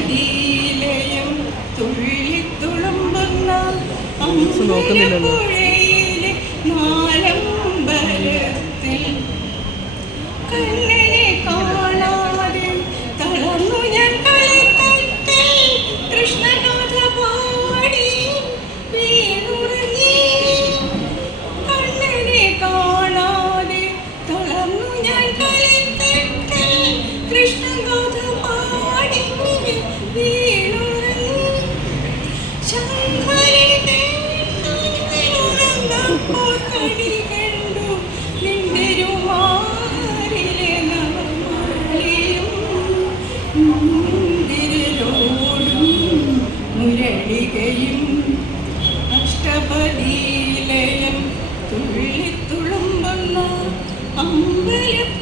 അഷ്ടപതിയിലെയും തുള്ളിത്തുളുമ്പുന്ന അമ്പലപ്പുഴയിലെ നാലമ്പലത്തിൽ കണ്ണനെ കാണാതെ തളർന്നു ഞാൻ കളിത്തട്ടിൽ കൃഷ്ണനാഥ പാടി വീണുറങ്ങി. കണ്ണനെ കാണാതെ തളർന്നു ഞാൻ കളിത്തട്ടിൽ കൃഷ്ണനാഥ പാടി വീണുറങ്ങി. ശങ്കരനെ ഉറങ്ങപ്പോൾ കടി കണ്ടു നിന്റെ രുമാറിലെ നവമാലയും മുന്തിരിലോടും മുരളികയും അഷ്ടപതിയിലെയും തുള്ളിത്തുളുമ്പുന്ന അമ്പലപ്പുഴയിലെ